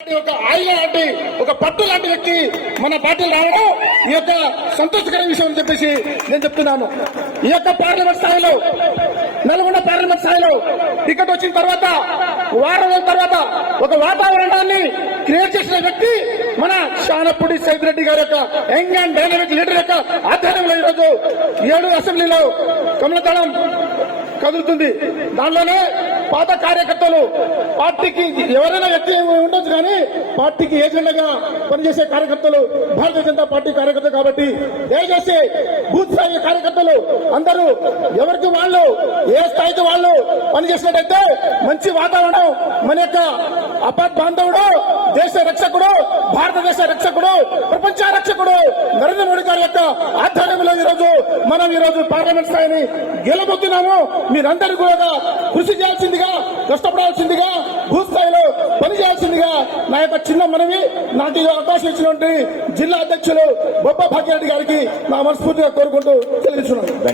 ఒక ఆయిల్ లాంటి ఒక పట్టు లాంటి వ్యక్తి మన పార్టీలు రావడం ఈ యొక్క సంతోషకర విషయం అని చెప్పేసి నేను చెప్తున్నాను. ఈ యొక్క పార్లమెంట్ స్థాయిలో నల్గొండ పార్లమెంట్ స్థాయిలో టికెట్ వచ్చిన తర్వాత వారం రోజుల తర్వాత ఒక వాతావరణాన్ని క్రియేట్ చేసిన వ్యక్తి మన శానపూడి సైద్ రెడ్డి గారి యొక్క యంగ్ అండ్ డైనమిక్ లీడర్ యొక్క ఆధ్వర్యంలో ఈరోజు ఏడు అసెంబ్లీలో కమలదళం కదులుతుంది. దానిలోనే పాత కార్యకర్తలు పార్టీకి ఎవరైనా వ్యక్తి ఉండొచ్చు కానీ పార్టీకి ఏజెంట్గా పనిచేసే కార్యకర్తలు భారతీయ జనతా పార్టీ కార్యకర్తలు కాబట్టి దయచేసి బూత్ స్థాయి కార్యకర్తలు అందరూ ఎవరికి వాళ్ళు ఏ స్థాయికి వాళ్ళు పనిచేసినట్టయితే మంచి వాతావరణం మన యొక్క అపాత్ బాంధవుడు దేశ రక్షకుడు భారతదేశ రక్షకుడు నరేంద్ర మోడీ గారి యొక్క ఆధ్వర్యంలో ఈరోజు మనం ఈరోజు పార్లమెంట్ స్థాయిని గెలబోతున్నాము. మీరందరూ కూడా కృషి చేయాల్సిందిగా కష్టపడాల్సిందిగా భూస్థాయిలో పనిచేయాల్సిందిగా నా యొక్క చిన్న మనవి నాకు అవకాశం ఇచ్చినటువంటి జిల్లా అధ్యక్షులు బొబ్బ భాగ్యరెడ్డి గారికి నా మనస్ఫూర్తిగా కోరుకుంటూ తెలియజేస్తున్నాను.